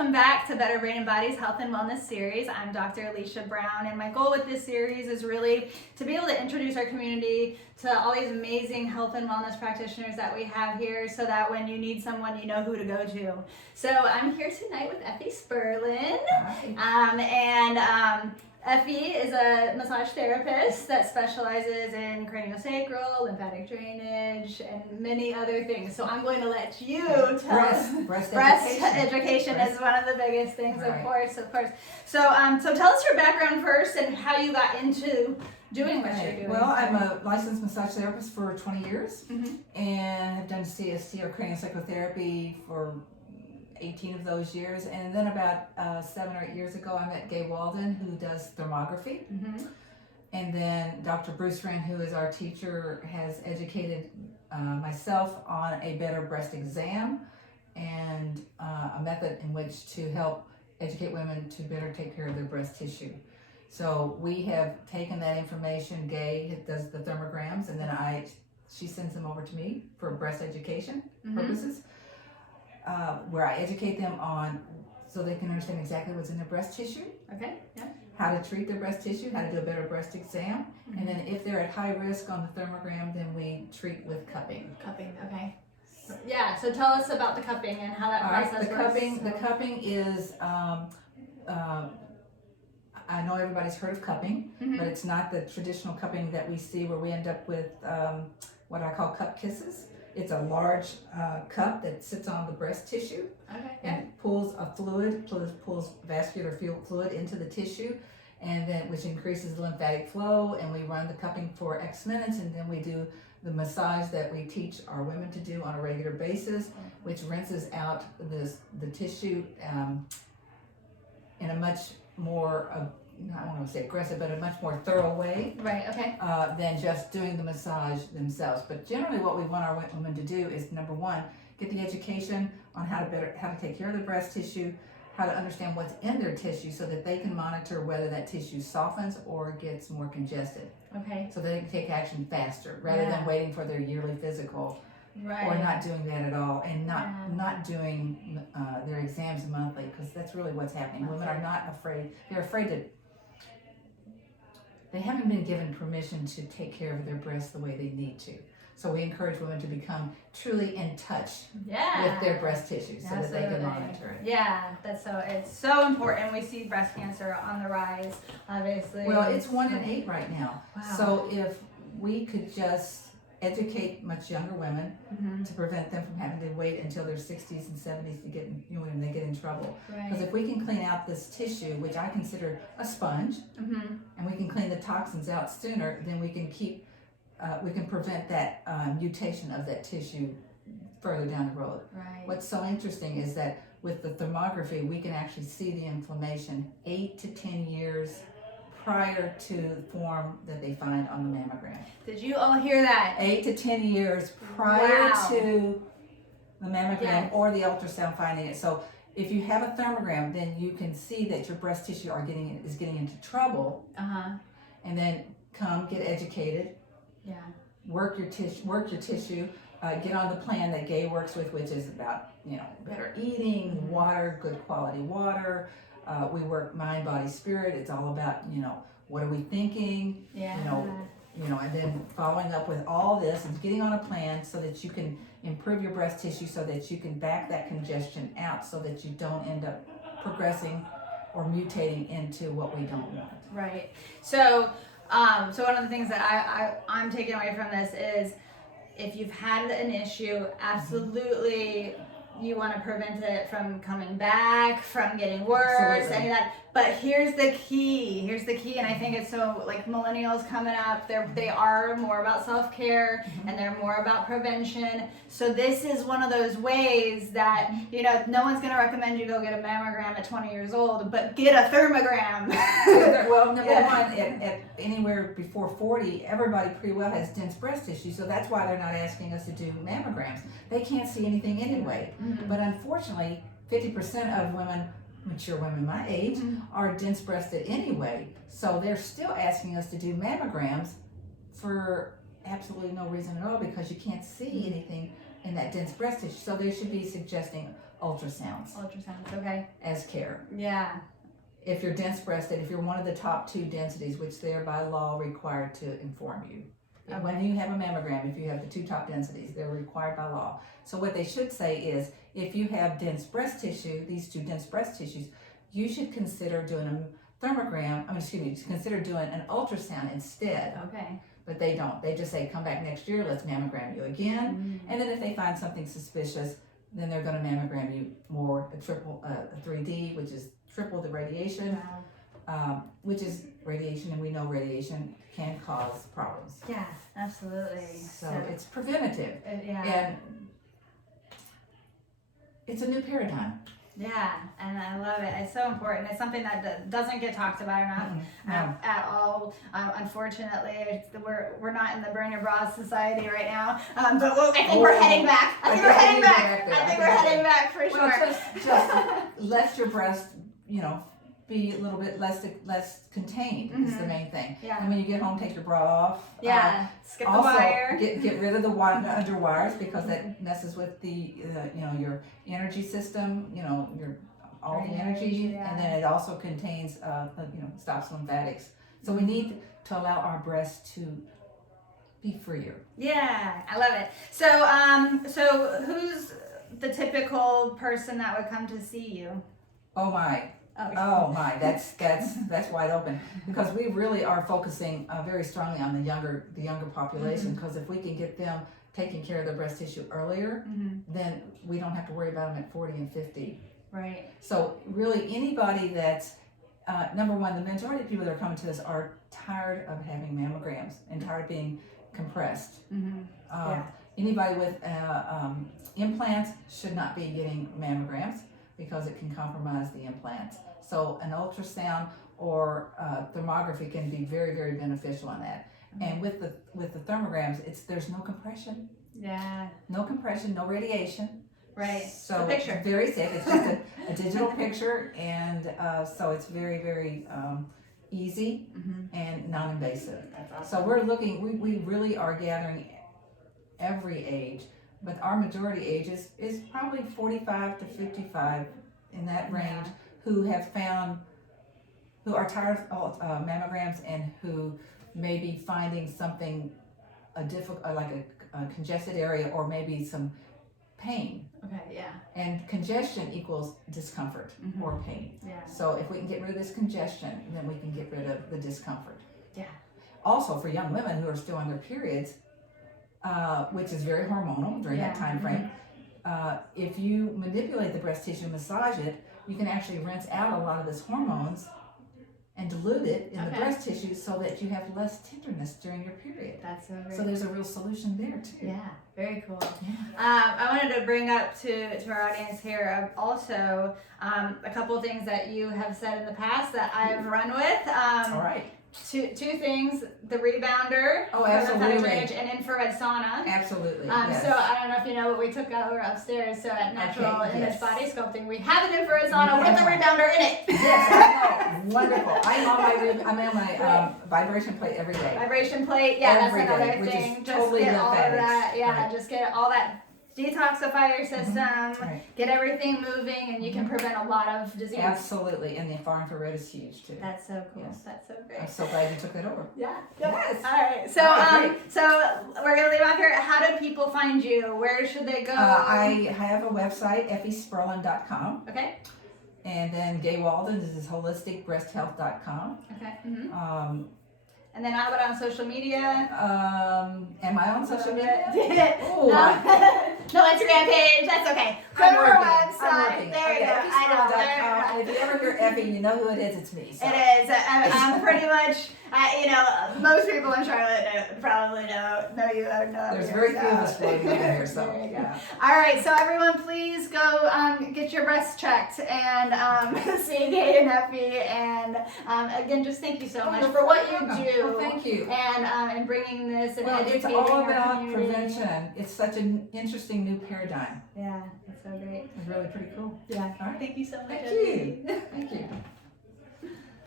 welcome back to Better Brain and Body's Health and Wellness series. I'm Dr. Alicia Brown, and my goal with this series is really to be able to introduce our community to all these amazing health and wellness practitioners that we have here, so that when you need someone, you know who to go to. So I'm here tonight with Effie Spurlin. Effie is a massage therapist that specializes in craniosacral, lymphatic drainage, and many other things. So I'm going to let you tell us. Breast education is one of the biggest things, of course. So tell us your background first and how you got into doing what you're doing. Well, I'm a licensed massage therapist for 20 years and have done CST or craniosacral therapy for 18 of those years, and then about 7 or 8 years ago I met Gay Walden, who does thermography, and then Dr. Bruce Rand, who is our teacher, has educated myself on a better breast exam and a method in which to help educate women to better take care of their breast tissue. So we have taken that information. Gay does the thermograms, and then she sends them over to me for breast education purposes. Where I educate them on so they can understand exactly what's in their breast tissue. Okay. Yeah. How to treat their breast tissue, how to do a better breast exam, and then if they're at high risk on the thermogram, then we treat with cupping. Cupping. Okay. Yeah. So tell us about the cupping and how that process works. The cupping is. I know everybody's heard of cupping, but it's not the traditional cupping that we see where we end up with what I call cup kisses. It's a large cup that sits on the breast tissue and pulls a fluid, pulls vascular fluid into the tissue, and then which increases the lymphatic flow, and we run the cupping for X minutes, and then we do the massage that we teach our women to do on a regular basis, which rinses out the tissue in a much more I don't want to say aggressive, but a much more thorough way. Right, okay. Than just doing the massage themselves. But generally what we want our women to do is, number one, get the education on how to take care of their breast tissue, how to understand what's in their tissue so that they can monitor whether that tissue softens or gets more congested. Okay. So they can take action faster rather than waiting for their yearly physical. Right. Or not doing that at all, and not doing their exams monthly, because that's really what's happening. Women are not afraid. They're afraid to. They haven't been given permission to take care of their breasts the way they need to. So we encourage women to become truly in touch with their breast tissue so that they can monitor it. Yeah, it's so important. We see breast cancer on the rise, obviously. Well, it's 1 in 8 right now. Wow. So if we could just educate much younger women to prevent them from having to wait until their 60s and 70s to get, when they get in trouble. Because if we can clean out this tissue, which I consider a sponge, and we can clean the toxins out sooner, then we can prevent that mutation of that tissue further down the road. Right. What's so interesting is that with the thermography, we can actually see the inflammation 8 to 10 years prior to the form that they find on the mammogram. Did you all hear that? 8 to 10 years prior to the mammogram or the ultrasound finding it. So if you have a thermogram, then you can see that your breast tissue is getting into trouble. And then come get educated. Yeah. Work your tissue. Get on the plan that Gay works with, which is about better eating, water, good quality water. We work mind, body, spirit. It's all about, what are we thinking? And then following up with all this and getting on a plan so that you can improve your breast tissue, so that you can back that congestion out, so that you don't end up progressing or mutating into what we don't want. Right. So one of the things that I'm taking away from this is, if you've had an issue, absolutely you want to prevent it from coming back, from getting worse, any of that. But here's the key, and I think it's so, like, millennials coming up, they are more about self-care, and they're more about prevention. So this is one of those ways that, no one's going to recommend you go get a mammogram at 20 years old, but get a thermogram. Well, number one, at anywhere before 40, everybody pretty well has dense breast tissue, so that's why they're not asking us to do mammograms. They can't see anything anyway. But unfortunately, 50% of women, mature women my age, are dense breasted anyway. So they're still asking us to do mammograms for absolutely no reason at all, because you can't see anything in that dense breast tissue. So they should be suggesting ultrasounds Ultrasounds, okay. as care. Yeah. If you're dense breasted, if you're one of the top 2 densities, which they're by law required to inform you. Okay. When you have a mammogram, if you have the 2 top densities, they're required by law. So what they should say is, if you have dense breast tissue, these 2 dense breast tissues, you should consider doing a thermogram, consider doing an ultrasound instead. Okay. But they don't. They just say, come back next year, let's mammogram you again. And then if they find something suspicious, then they're going to mammogram you more, a 3D, which is triple the radiation, which is radiation, and we know radiation can cause problems. Yeah, absolutely. So it's preventative. Yeah. And it's a new paradigm. Yeah, and I love it. It's so important. It's something that doesn't get talked about enough at all. Unfortunately, we're not in the burn your bras society right now. But I think we're heading back. I think we're heading back for sure. Well, just let your breast, be a little bit less contained is the main thing. Yeah. And when you get home, take your bra off. Yeah. Skip the also, wire. Get rid of the under wires, because that messes with the your energy system. Your all the energy, and then it also contains stops lymphatics. So we need to allow our breasts to be freer. Yeah, I love it. So who's the typical person that would come to see you? Oh my. Oh my, that's wide open, because we really are focusing very strongly on the younger population, because if we can get them taking care of their breast tissue earlier, then we don't have to worry about them at 40 and 50. Right. So really anybody that's, number one, the majority of people that are coming to us are tired of having mammograms and tired of being compressed. Anybody with implants should not be getting mammograms, because it can compromise the implants. So an ultrasound or thermography can be very, very beneficial on that. And with the thermograms, there's no compression. Yeah. No compression, no radiation. Right. So the picture. Very safe. It's just a digital picture, and so it's very, very easy and non-invasive. That's awesome. So we're looking. We really are gathering every age. But our majority age is probably 45 to 55, in that range, who are tired of mammograms, and who may be finding something like a congested area, or maybe some pain. Okay, yeah. And congestion equals discomfort or pain. Yeah. So if we can get rid of this congestion, then we can get rid of the discomfort. Yeah. Also, for young women who are still on their periods, which is very hormonal during that time frame. If you manipulate the breast tissue and massage it, you can actually rinse out a lot of this hormones and dilute it in the breast tissue, so that you have less tenderness during your period. That's so great. So there's a real solution there too. Yeah, very cool. Yeah. I wanted to bring up to our audience here also a couple of things that you have said in the past that I've run with. All right. Two things: the rebounder, absolutely, and infrared sauna. Absolutely. Yes. So I don't know if you know, but we took over upstairs. So at Natural Image Body Sculpting, we have an infrared sauna with a rebounder in it. Yes, I know. Wonderful. I'm on my vibration plate every day. Vibration plate, that's another thing. Just get all of that. Just get all that. Detoxify your system, get everything moving, and you can prevent a lot of disease. Absolutely, and the far infrared is huge too. That's so cool. Yes. That's so great. I'm so glad you took that over. Yeah. Yes. All right. So, so we're gonna leave off here. How do people find you? Where should they go? I have a website, effiespurlin.com. Okay. And then Gay Walden, this is holisticbreasthealth.com. Okay. And then how about on social media? Am I on social media? No Instagram page. That's okay. Go to our website. There you go. I know. If you ever hear Effie, you know who it is. It's me. So. It is. I'm pretty much. Most people in Charlotte probably know you. There's very few of us floating in here. So. There you go. All right. So everyone, please go get your breasts checked and see Gay and Effie. And again, just thank you so much for what you do. Well, thank you. And bringing this and educating it's all about community. prevention. It's such an interesting new paradigm. Yeah, it's so great. It's really pretty cool. Yeah. All right. Thank you so much. Thank you. Thank you.